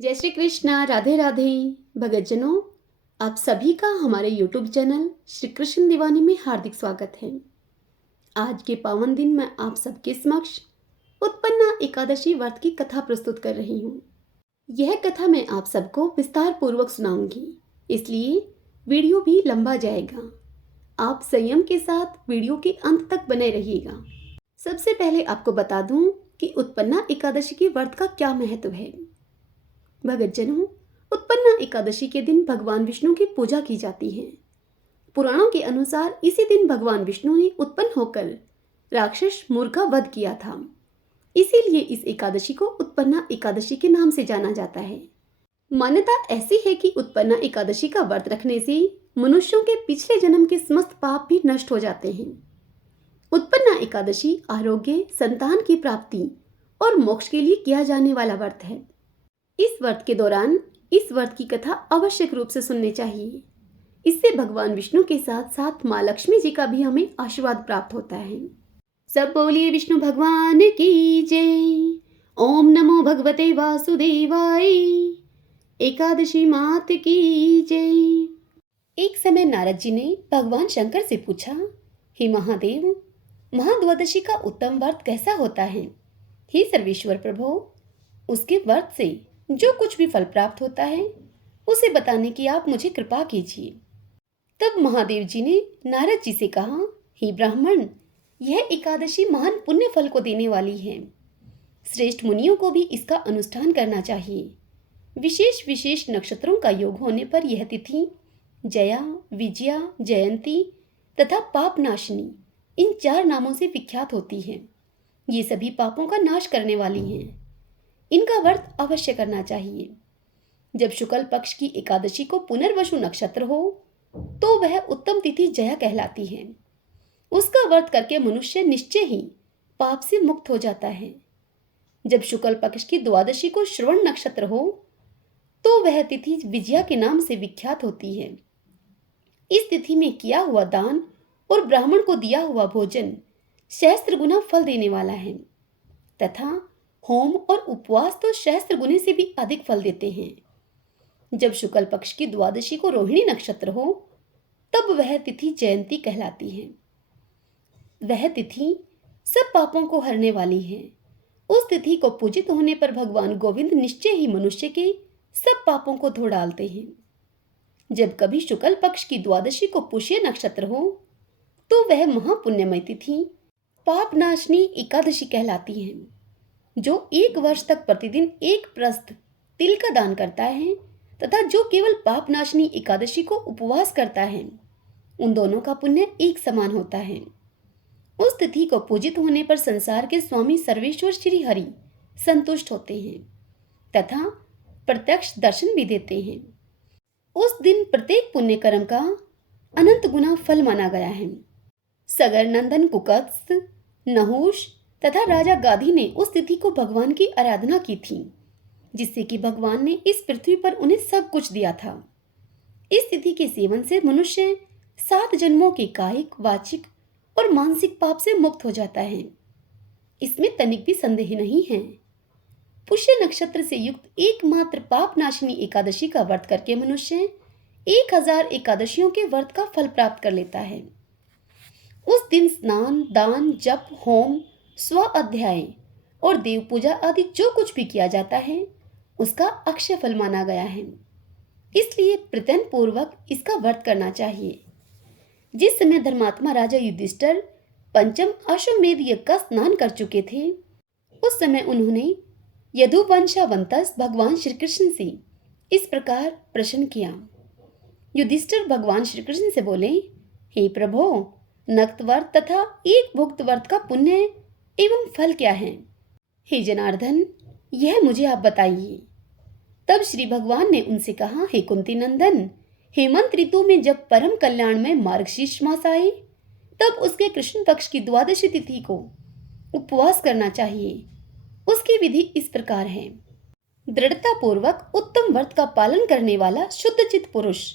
जय श्री कृष्णा, राधे राधे। भगतजनों, आप सभी का हमारे यूट्यूब चैनल श्री कृष्ण दीवानी में हार्दिक स्वागत है। आज के पावन दिन मैं आप सबके समक्ष उत्पन्ना एकादशी व्रत की कथा प्रस्तुत कर रही हूँ। यह कथा मैं आप सबको विस्तार पूर्वक सुनाऊंगी, इसलिए वीडियो भी लंबा जाएगा। आप संयम के साथ वीडियो के अंत तक बने रहिएगा। सबसे पहले आपको बता दूं कि उत्पन्ना एकादशी के व्रत का क्या महत्व है। भगतजनों, उत्पन्ना एकादशी के दिन भगवान विष्णु की पूजा की जाती है। पुराणों के अनुसार इसी दिन भगवान विष्णु ने उत्पन्न होकर राक्षस मूर का वध किया था। इसीलिए इस एकादशी को उत्पन्ना एकादशी के नाम से जाना जाता है। मान्यता ऐसी है कि उत्पन्ना एकादशी का व्रत रखने से मनुष्यों के पिछले जन्म के समस्त पाप भी नष्ट हो जाते हैं। उत्पन्ना एकादशी आरोग्य, संतान की प्राप्ति और मोक्ष के लिए किया जाने वाला व्रत है। इस व्रत के दौरान इस व्रत की कथा आवश्यक रूप से सुननी चाहिए। इससे भगवान विष्णु के साथ साथ माँ लक्ष्मी जी का भी हमें आशीर्वाद प्राप्त होता है। सब बोलिए विष्णु भगवान की जय। ओम नमो भगवते वासुदेवाय। एकादशी मात की जय। एक समय नारद जी ने भगवान शंकर से पूछा, हे महादेव, महाद्वादशी का उत्तम व्रत कैसा होता है? हे सर्वेश्वर प्रभु, उसके व्रत से जो कुछ भी फल प्राप्त होता है उसे बताने की आप मुझे कृपा कीजिए। तब महादेव जी ने नारद जी से कहा, हे ब्राह्मण, यह एकादशी महान पुण्य फल को देने वाली है। श्रेष्ठ मुनियों को भी इसका अनुष्ठान करना चाहिए। विशेष विशेष नक्षत्रों का योग होने पर यह तिथि जया, विजया, जयंती तथा पाप नाशिनी इन 4 नामों से विख्यात होती है। ये सभी पापों का नाश करने वाली हैं। इनका व्रत अवश्य करना चाहिए। जब शुक्ल पक्ष की एकादशी को पुनर्वसु नक्षत्र हो तो वह उत्तम तिथि जया कहलाती है। उसका व्रत करके मनुष्य निश्चय ही पाप से मुक्त हो जाता है। जब शुक्ल पक्ष की द्वादशी को श्रवण नक्षत्र हो तो वह तिथि विजया के नाम से विख्यात होती है। इस तिथि में किया हुआ दान और ब्राह्मण को दिया हुआ भोजन सहस्त्र गुना फल देने वाला है तथा होम और उपवास तो सहस्त्र गुने से भी अधिक फल देते हैं। जब शुक्ल पक्ष की द्वादशी को रोहिणी नक्षत्र हो तब वह तिथि जयंती कहलाती है। वह तिथि सब पापों को हरने वाली है। उस तिथि को पूजित होने पर भगवान गोविंद निश्चय ही मनुष्य के सब पापों को धो डालते हैं। जब कभी शुक्ल पक्ष की द्वादशी को पुष्य नक्षत्र हो तो वह महापुण्यमय तिथि पाप नाशनी एकादशी कहलाती है। जो 1 वर्ष तक प्रतिदिन 1 प्रस्थ तिल का दान करता है तथा जो केवल पाप नाशनी एकादशी को उपवास करता है, उन दोनों का पुण्य एक समान होता है। उस तिथि को पूजित होने पर संसार के स्वामी सर्वेश्वर श्री हरि संतुष्ट होते हैं तथा प्रत्यक्ष दर्शन भी देते हैं। उस दिन प्रत्येक पुण्य कर्म का अनंत गुना फल माना गया है। सगर नंदन कुकत्स, नहुष तथा राजा गाधी ने उस तिथि को भगवान की आराधना की थी, जिससे कि भगवान ने इस पृथ्वी पर उन्हें सब कुछ दिया था। इस तिथि के सेवन से मनुष्य 7 जन्मों के कायिक, वाचिक और मानसिक पाप से मुक्त हो जाता है। इसमें तनिक भी संदेह नहीं है। पुष्य नक्षत्र से युक्त एकमात्र पाप नाशिनी एकादशी का व्रत करके मनुष्य 1000 एकादशियों के व्रत का फल प्राप्त कर लेता है। उस दिन स्नान, दान, जप, होम, स्व अध्याय और देव पूजा आदि जो कुछ भी किया जाता है उसका अक्षय फल माना गया है। इसलिए प्रयत्न पूर्वक इसका व्रत करना चाहिए। जिस समय धर्मात्मा राजा युधिष्ठिर पंचम अश्वमेध यज्ञ का स्नान कर चुके थे, उस समय उन्होंने यदुवंशावंतस भगवान श्री कृष्ण से इस प्रकार प्रश्न किया। युधिष्ठिर भगवान श्री कृष्ण से बोले, हे प्रभो, नक्त व्रत तथा एक भुक्त व्रत का पुण्य एवं फल क्या है? हे जनार्दन, यह मुझे आप बताइए। तब श्री भगवान ने उनसे कहा, हे कुंती नंदन, हेमंत ऋतु में जब परम कल्याण में मार्गशीर्ष मास आए तब उसके कृष्ण पक्ष की द्वादशी तिथि को उपवास करना चाहिए। उसकी विधि इस प्रकार है। दृढ़ता पूर्वक उत्तम व्रत का पालन करने वाला शुद्ध चित्त पुरुष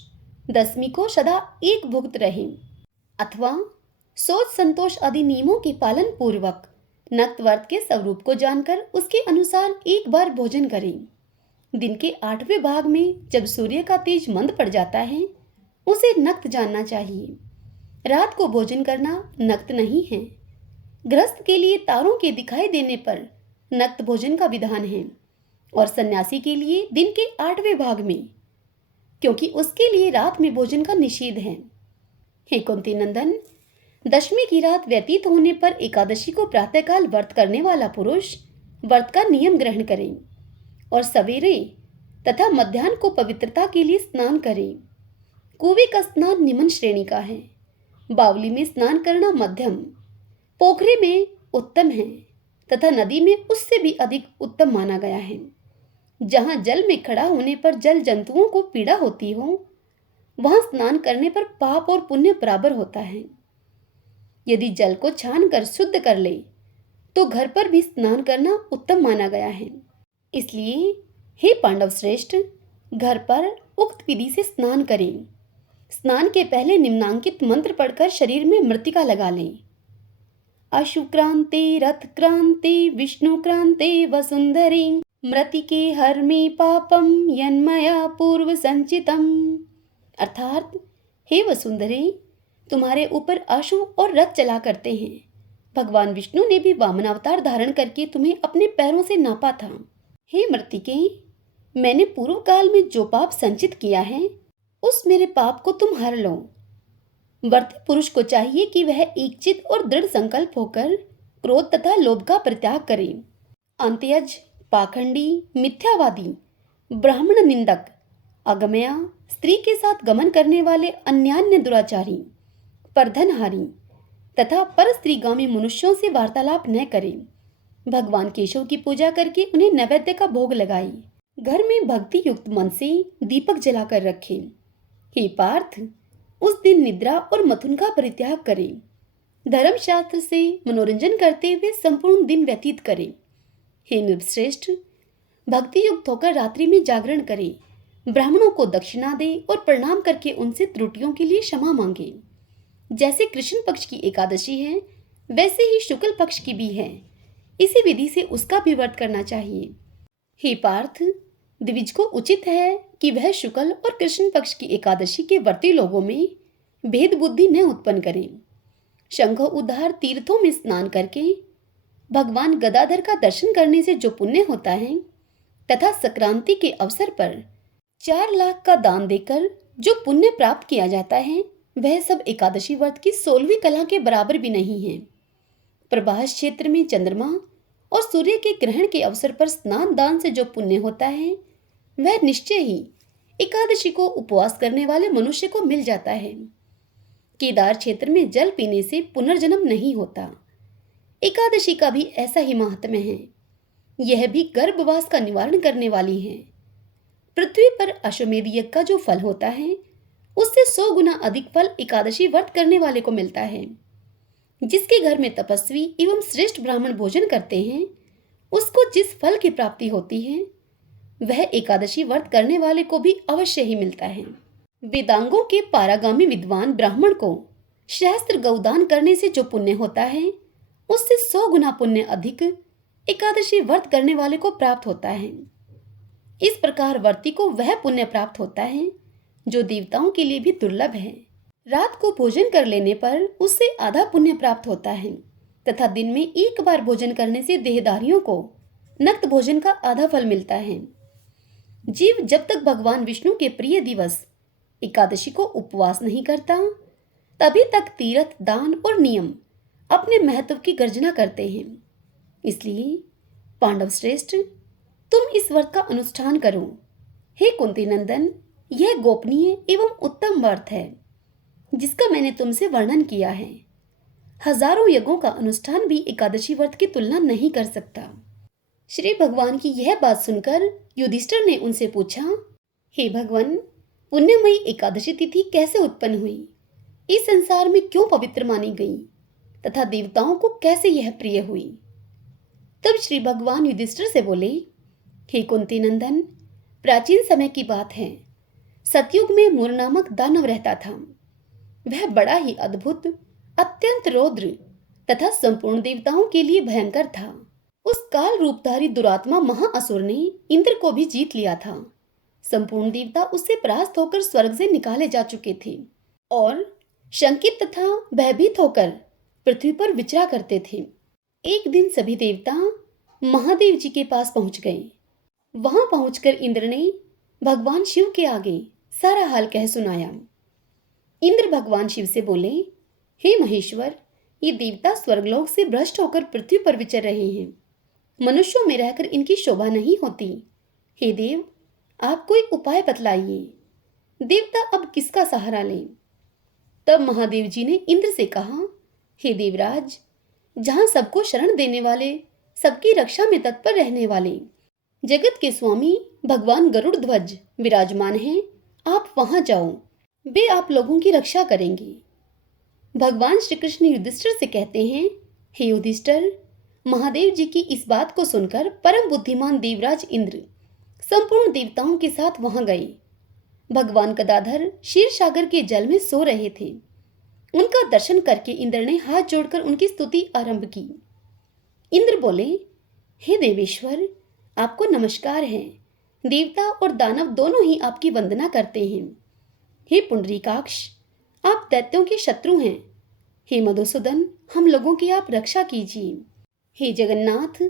दशमी को सदा एक भुक्त रहे अथवा सोच संतोष आदि नियमों के पालन पूर्वक नक्त व्रत के स्वरूप को जानकर उसके अनुसार एक बार भोजन करें। दिन के 8वें भाग में जब सूर्य का तेज मंद पड़ जाता है, उसे नक्त जानना चाहिए। रात को भोजन करना नक्त नहीं है। गृहस्थ के लिए तारों के दिखाई देने पर नक्त भोजन का विधान है और सन्यासी के लिए दिन के 8वें भाग में, क्योंकि उसके लिए रात में भोजन का निषेध है। हे कुंती नंदन, दशमी की रात व्यतीत होने पर एकादशी को प्रातःकाल व्रत करने वाला पुरुष व्रत का नियम ग्रहण करें और सवेरे तथा मध्याह्न को पवित्रता के लिए स्नान करें। कुएं का स्नान निम्न श्रेणी का है, बावली में स्नान करना मध्यम, पोखरे में उत्तम है तथा नदी में उससे भी अधिक उत्तम माना गया है। जहां जल में खड़ा होने पर जल जंतुओं को पीड़ा होती हो, वहां स्नान करने पर पाप और पुण्य बराबर होता है। यदि जल को छान कर शुद्ध कर ले तो घर पर भी स्नान करना उत्तम माना गया है। इसलिए हे पांडव श्रेष्ठ, घर पर उक्त विधि से स्नान करें। स्नान के पहले निम्नांकित मंत्र पढ़कर शरीर में मृतिका लगा लें। अशुक्रांते रथक्रांते विष्णुक्रांते वसुंधरे मृतिके हर्मे पापम यन्मया पूर्व संचितम। अर्थात हे वसुंधरे, तुम्हारे ऊपर आशु और रथ चला करते हैं। भगवान विष्णु ने भी वामन अवतार धारण करके तुम्हें अपने पैरों से नापा था। हे मृतिके, मैंने पूर्व काल में जो पाप संचित किया है उस मेरे पाप को तुम हर लो। व्रती पुरुष को चाहिए कि वह एकचित और दृढ़ संकल्प होकर क्रोध तथा लोभ का परित्याग करे। अंत्यज, पाखंडी, मिथ्यावादी, ब्राह्मण निंदक, अगमया, स्त्री के साथ गमन करने वाले अन्यान्य दुराचारी, परधनहारी तथा पर स्त्रीगामी मनुष्यों से वार्तालाप न करें। भगवान केशव की पूजा करके उन्हें नैवेद्य का भोग लगाई। घर में भक्ति युक्त मन से दीपक जलाकर रखें। हे पार्थ, उस दिन निद्रा और मथुन का परित्याग करें। धर्मशास्त्र से मनोरंजन करते हुए संपूर्ण दिन व्यतीत करें। हे नृपश्रेष्ठ, भक्ति युक्त होकर रात्रि में जागरण करें। ब्राह्मणों को दक्षिणा दे और प्रणाम करके उनसे त्रुटियों के लिए क्षमा मांगे। जैसे कृष्ण पक्ष की एकादशी है, वैसे ही शुक्ल पक्ष की भी है। इसी विधि से उसका भी व्रत करना चाहिए। हे पार्थ, द्विज को उचित है कि वह शुक्ल और कृष्ण पक्ष की एकादशी के व्रती लोगों में भेद बुद्धि न उत्पन्न करें। शंख उद्धार तीर्थों में स्नान करके भगवान गदाधर का दर्शन करने से जो पुण्य होता है तथा संक्रांति के अवसर पर 4 लाख का दान देकर जो पुण्य प्राप्त किया जाता है, वह सब एकादशी व्रत की 16वीं कला के बराबर भी नहीं है। प्रभास क्षेत्र में चंद्रमा और सूर्य के ग्रहण के अवसर पर स्नान दान से जो पुण्य होता है, वह निश्चय ही एकादशी को उपवास करने वाले मनुष्य को मिल जाता है। केदार क्षेत्र में जल पीने से पुनर्जन्म नहीं होता। एकादशी का भी ऐसा ही महात्म्य है। यह भी गर्भवास का निवारण करने वाली है। पृथ्वी पर अश्वमेध यज्ञ का जो फल होता है, उससे 100 गुना अधिक फल एकादशी व्रत करने वाले को मिलता है। जिसके घर में तपस्वी एवं श्रेष्ठ ब्राह्मण भोजन करते हैं, उसको जिस फल की प्राप्ति होती है, वह एकादशी व्रत करने वाले को भी अवश्य ही मिलता है। वेदांगों के पारागामी विद्वान ब्राह्मण को सहस्त्र गौदान करने से जो पुण्य होता है, उससे 100 गुना पुण्य अधिक एकादशी व्रत करने वाले को प्राप्त होता है। इस प्रकार व्रती को वह पुण्य प्राप्त होता है जो देवताओं के लिए भी दुर्लभ है। रात को भोजन कर लेने पर उससे आधा पुण्य प्राप्त होता है तथा दिन में एक बार भोजन करने से देहधारियों को नक्त भोजन का आधा फल मिलता है। जीव जब तक भगवान विष्णु के प्रिय दिवस एकादशी को उपवास नहीं करता, तभी तक तीर्थ, दान और नियम अपने महत्व की गर्जना करते हैं। इसलिए पांडव श्रेष्ठ, तुम इस व्रत का अनुष्ठान करो। हे कुंती नंदन, यह गोपनीय एवं उत्तम व्रत है जिसका मैंने तुमसे वर्णन किया है। हजारों यज्ञों का अनुष्ठान भी एकादशी व्रत की तुलना नहीं कर सकता। श्री भगवान की यह बात सुनकर युधिष्ठिर ने उनसे पूछा, हे भगवान, पुण्यमयी एकादशी तिथि कैसे उत्पन्न हुई? इस संसार में क्यों पवित्र मानी गई तथा देवताओं को कैसे यह प्रिय हुई? तब श्री भगवान युधिष्ठिर से बोले, हे कुंती नंदन, प्राचीन समय की बात है। सतयुग में मूर नामक दानव रहता था। वह बड़ा ही अद्भुत, अत्यंत रौद्र तथा संपूर्ण देवताओं के लिए भयंकर था। उस काल रूपधारी दुरात्मा महाअसुर ने इंद्र को भी जीत लिया था। संपूर्ण देवता उससे परास्त होकर स्वर्ग से निकाले जा चुके थे और शंकित तथा भयभीत होकर पृथ्वी पर विचरा करते थे। एक दिन सभी देवता महादेव जी के पास पहुंच गए। वहां पहुंचकर इंद्र ने भगवान शिव के आगे सारा हाल कह सुनाया। इंद्र भगवान शिव से बोले, हे महेश्वर, ये देवता स्वर्गलोक से भ्रष्ट होकर पृथ्वी पर विचर रहे हैं। मनुष्यों में रहकर इनकी शोभा नहीं होती। हे देव, आप कोई उपाय बतलाइए। देवता अब किसका सहारा लें? तब महादेव जी ने इंद्र से कहा, हे देवराज, जहां सबको शरण देने वाले, सबकी रक्षा में तत्पर रहने वाले जगत के स्वामी भगवान गरुड़ ध्वज विराजमान हैं, आप वहां जाओ, वे आप लोगों की रक्षा करेंगे। भगवान श्री कृष्ण युधिष्ठिर से कहते हैं, हे युधिष्ठिर, महादेव जी की इस बात को सुनकर परम बुद्धिमान देवराज इंद्र संपूर्ण देवताओं के साथ वहां गए। भगवान गदाधर क्षीर सागर के जल में सो रहे थे। उनका दर्शन करके इंद्र ने हाथ जोड़कर उनकी स्तुति आरंभ की। इंद्र बोले, हे देवेश्वर, आपको नमस्कार है। देवता और दानव दोनों ही आपकी वंदना करते हैं। हे पुंडरीकाक्ष, आप दैत्यों के शत्रु हैं। हे मधुसूदन, हम लोगों की आप रक्षा कीजिए। हे जगन्नाथ,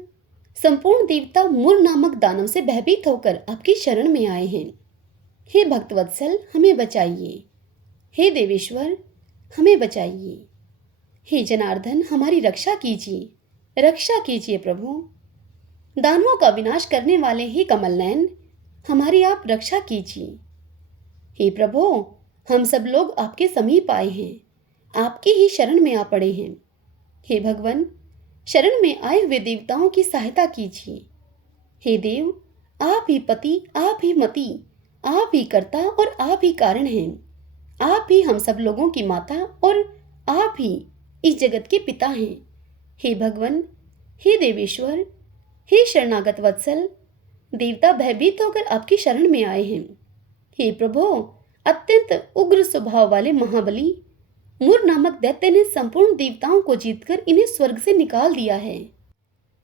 संपूर्ण देवता मुर नामक दानव से भयभीत होकर आपकी शरण में आए हैं। हे भक्तवत्सल, हमें बचाइए। हे देवेश्वर, हमें बचाइए। हे जनार्दन, हमारी रक्षा कीजिए, रक्षा कीजिए प्रभु। दानवों का विनाश करने वाले हे कमलनयन, हमारी आप रक्षा कीजिए। हे प्रभु, हम सब लोग आपके समीप आए हैं, आपकी ही शरण में आ पड़े हैं। हे भगवान, शरण में आए हुए देवताओं की सहायता कीजिए। हे देव, आप ही पति, आप ही मति, आप ही कर्ता और आप ही कारण हैं। आप ही हम सब लोगों की माता और आप ही इस जगत के पिता हैं। हे भगवान, हे देवेश्वर, हे शरणागत वत्सल, देवता भयभीत होकर आपकी शरण में आए हैं। हे प्रभु, अत्यंत उग्र स्वभाव वाले महाबली मुर नामक दैत्य ने संपूर्ण देवताओं को जीतकर इन्हें स्वर्ग से निकाल दिया है।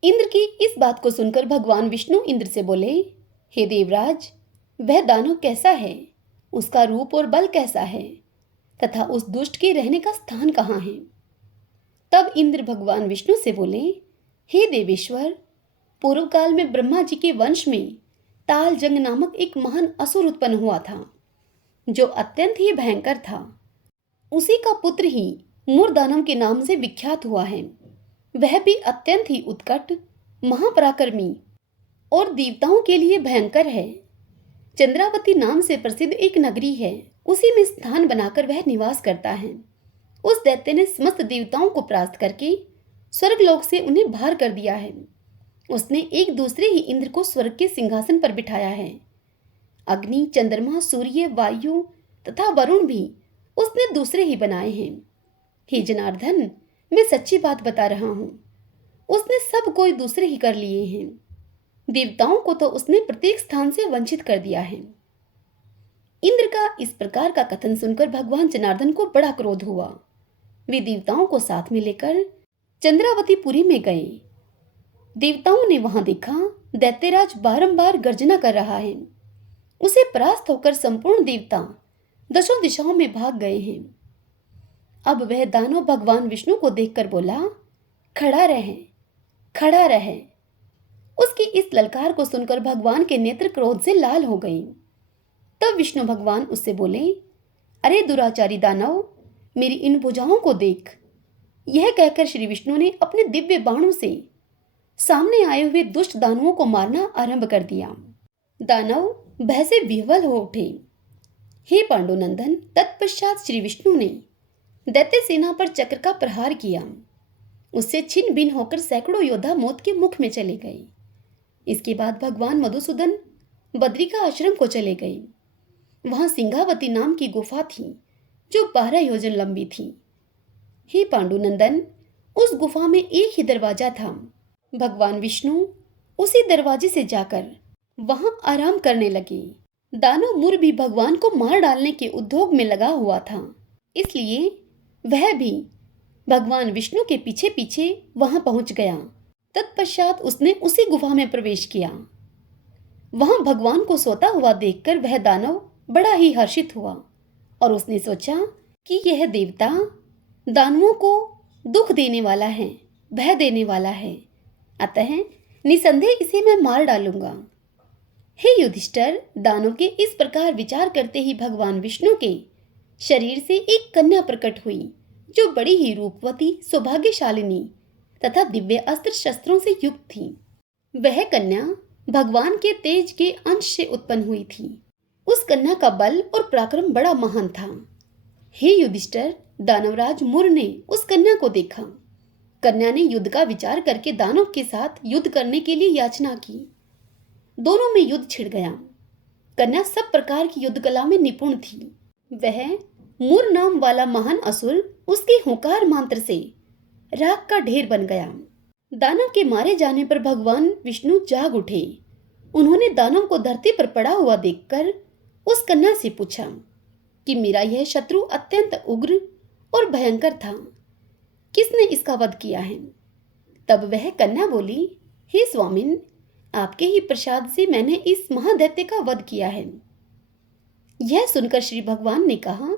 इंद्र की इस बात को सुनकर भगवान विष्णु इंद्र से बोले, हे देवराज, वह दानव कैसा है, उसका रूप और बल कैसा है, तथा उस दुष्ट के रहने का स्थान कहाँ है? तब इंद्र भगवान विष्णु से बोले, हे देवेश्वर, पूर्व काल में ब्रह्मा जी के वंश में तालजंग नामक एक महान असुर उत्पन्न हुआ था, जो अत्यंत ही भयंकर था। उसी का पुत्र ही मूर्दानव के नाम से विख्यात हुआ है। वह भी अत्यंत ही उत्कट, महापराक्रमी और देवताओं के लिए भयंकर है। चंद्रावती नाम से प्रसिद्ध एक नगरी है, उसी में स्थान बनाकर वह निवास करता है। उस दैत्य ने समस्त देवताओं को परास्त करके स्वर्गलोक से उन्हें बाहर कर दिया है। उसने एक दूसरे ही इंद्र को स्वर्ग के सिंहासन पर बिठाया है। अग्नि, चंद्रमा, सूर्य, वायु तथा वरुण भी उसने दूसरे ही बनाए हैं। हे जनार्दन, मैं सच्ची बात बता रहा हूं, उसने सब कोई दूसरे ही कर लिए हैं। देवताओं को तो उसने प्रत्येक स्थान से वंचित कर दिया है। इंद्र का इस प्रकार का कथन सुनकर भगवान जनार्दन को बड़ा क्रोध हुआ। वे देवताओं को साथ में लेकर चंद्रावतीपुरी में गए। देवताओं ने वहां देखा दैत्यराज बारंबार गर्जना कर रहा है। उसे परास्त होकर संपूर्ण देवता दशों दिशाओं में भाग गए हैं। अब वह दानव भगवान विष्णु को देखकर बोला, खड़ा रहे, खड़ा रहे। उसकी इस ललकार को सुनकर भगवान के नेत्र क्रोध से लाल हो गए। तब विष्णु भगवान उससे बोले, अरे दुराचारी दानव, मेरी इन भुजाओं को देख। यह कहकर श्री विष्णु ने अपने दिव्य बाणों से सामने आए हुए दुष्ट दानवों को मारना आरंभ कर दिया। दानव भय से विह्वल हो उठे। हे पांडुनंदन, तत्पश्चात श्री विष्णु ने दैत्य सेना पर चक्र का प्रहार किया। उससे छिन्न भिन्न होकर सैकड़ों योद्धा मौत के मुख में चले गए। इसके बाद भगवान मधुसूदन बद्रिका आश्रम को चले गए। वहां सिंहावती नाम की गुफा थी, जो 12 योजन लंबी थी। हे पांडुनंदन, उस गुफा में एक ही दरवाजा था। भगवान विष्णु उसी दरवाजे से जाकर वहां आराम करने लगे। दानव मुर भी भगवान को मार डालने के उद्योग में लगा हुआ था, इसलिए वह भी भगवान विष्णु के पीछे पीछे वहां पहुंच गया तत्पश्चात उसने उसी गुफा में प्रवेश किया। वहां भगवान को सोता हुआ देखकर वह दानव बड़ा ही हर्षित हुआ और उसने सोचा कि यह देवता दानवों को दुख देने वाला है, भय देने वाला है, अतः निसंदेह इसे मैं मार डालूंगा। हे युधिष्ठिर, दानव के इस प्रकार विचार करते ही भगवान विष्णु के शरीर से एक कन्या प्रकट हुई, जो बड़ी ही रूपवती, सौभाग्यशालिनी तथा दिव्य अस्त्र शस्त्रों से युक्त थी। वह कन्या भगवान के तेज के अंश से उत्पन्न हुई थी। उस कन्या का बल और पराक्रम बड़ा महान था। हे युधिष्ठिर, दानवराज मुर ने उस कन्या को देखा। कन्या ने युद्ध का विचार करके दानव के साथ युद्ध करने के लिए याचना की। दोनों में युद्ध छिड़ गया। कन्या सब प्रकार की युद्ध कला में निपुण थी। वह मुर नाम वाला महान असुर उसके हुंकार मंत्र से राख का ढेर बन गया। दानव के मारे जाने पर भगवान विष्णु जाग उठे। उन्होंने दानव को धरती पर पड़ा हुआ देखकर उस कन्या से पूछा कि मेरा यह शत्रु अत्यंत उग्र और भयंकर था, किसने इसका वध किया है? तब वह कन्या बोली, हे स्वामिन, आपके ही प्रसाद से मैंने इस महादैत्य का वध किया है। यह सुनकर श्री भगवान ने कहा,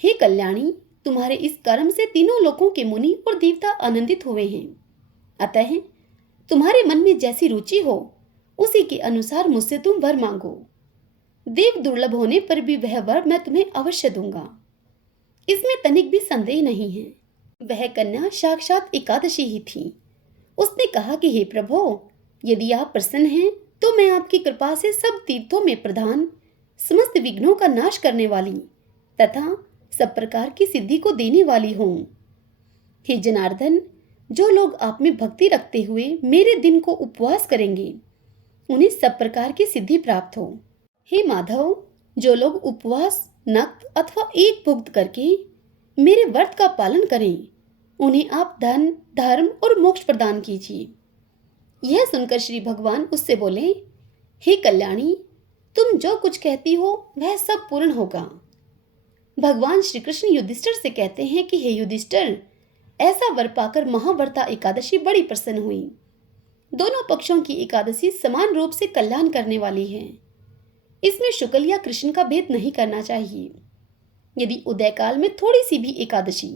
हे कल्याणी, तुम्हारे इस कर्म से तीनों लोकों के मुनि और देवता आनंदित हुए हैं। अतः तुम्हारे मन में जैसी रुचि हो उसी के अनुसार मुझसे तुम वर मांगो। देव दुर्लभ होने पर भी वह वर मैं तुम्हें अवश्य दूंगा, इसमें तनिक भी संदेह नहीं है। वह कन्या साक्षात एकादशी ही थी। उसने कहा कि हे प्रभो, यदि आप प्रसन्न हैं तो मैं आपकी कृपा से सब तीर्थों में प्रधान, समस्त विघ्नों का नाश करने वाली तथा सब प्रकार की सिद्धि को देने वाली हूं। हे जनार्दन, जो लोग आप में भक्ति रखते हुए मेरे दिन को उपवास करेंगे, उन्हें सब प्रकार की सिद्धि प्राप्त हो। हे माधव, जो लोग उपवास, नक्त अथवा एक भुक्त करके मेरे व्रत का पालन करें, उन्हें आप धन, धर्म और मोक्ष प्रदान कीजिए। यह सुनकर श्री भगवान उससे बोले, हे कल्याणी, तुम जो कुछ कहती हो वह सब पूर्ण होगा। भगवान श्री कृष्ण युधिष्ठिर से कहते हैं कि हे युधिष्ठिर, ऐसा वर पाकर महाव्रता एकादशी बड़ी प्रसन्न हुई। दोनों पक्षों की एकादशी समान रूप से कल्याण करने वाली है। इसमें शुक्ल या कृष्ण का भेद नहीं करना चाहिए। यदि उदय काल में थोड़ी सी भी एकादशी,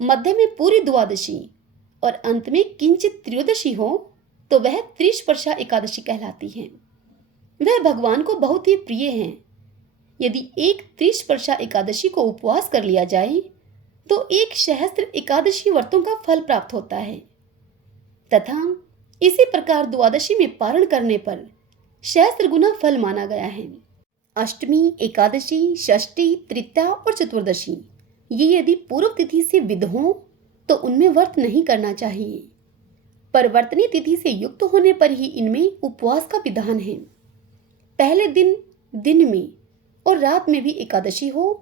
मध्य में पूरी द्वादशी और अंत में किंचित त्रयोदशी हो तो वह त्रिस्पर्शा एकादशी कहलाती है। वह भगवान को बहुत ही प्रिय है। यदि एक त्रिस्पर्शा एकादशी को उपवास कर लिया जाए तो एक सहस्त्र एकादशी व्रतों का फल प्राप्त होता है तथा इसी प्रकार द्वादशी में पारण करने पर सहस्त्र गुना फल माना गया है। अष्टमी, एकादशी, षष्ठी, तृतीया और चतुर्दशी ये यदि पूर्व तिथि से विद हों तो उनमें व्रत नहीं करना चाहिए। परिवर्तनी तिथि से युक्त होने पर ही इनमें उपवास का विधान है। पहले दिन में और रात में भी एकादशी हो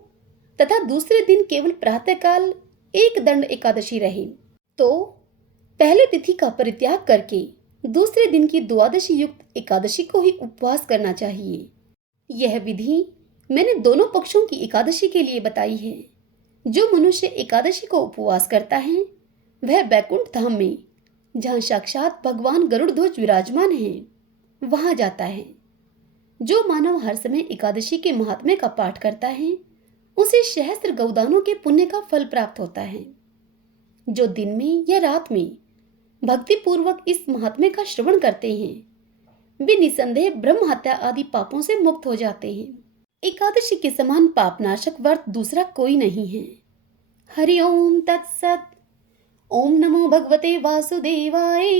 तथा दूसरे दिन केवल प्रातःकाल एक दंड एकादशी रहे तो पहले तिथि का परित्याग करके दूसरे दिन की द्वादशी युक्त एकादशी को ही उपवास करना चाहिए। यह विधि मैंने दोनों पक्षों की एकादशी के लिए बताई है। जो मनुष्य एकादशी को उपवास करता है वह बैकुंठ धाम में, जहाँ साक्षात भगवान गरुड़ध्वज विराजमान हैं, वहां जाता है। जो मानव हर समय एकादशी के महात्म्य का पाठ करता है उसे सहस्त्र गौदानों के पुण्य का फल प्राप्त होता है। जो दिन में या रात में भक्ति पूर्वक इस महात्म्य का श्रवण करते हैं वे निसंदेह ब्रह्म हत्या आदि पापों से मुक्त हो जाते हैं। एकादशी के समान पापनाशक व्रत दूसरा कोई नहीं है। हरि ओम तत्सत। ओम नमो भगवते वासुदेवाय।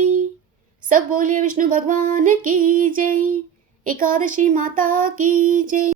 सब बोलिए विष्णु भगवान की जय। एकादशी माता की जय।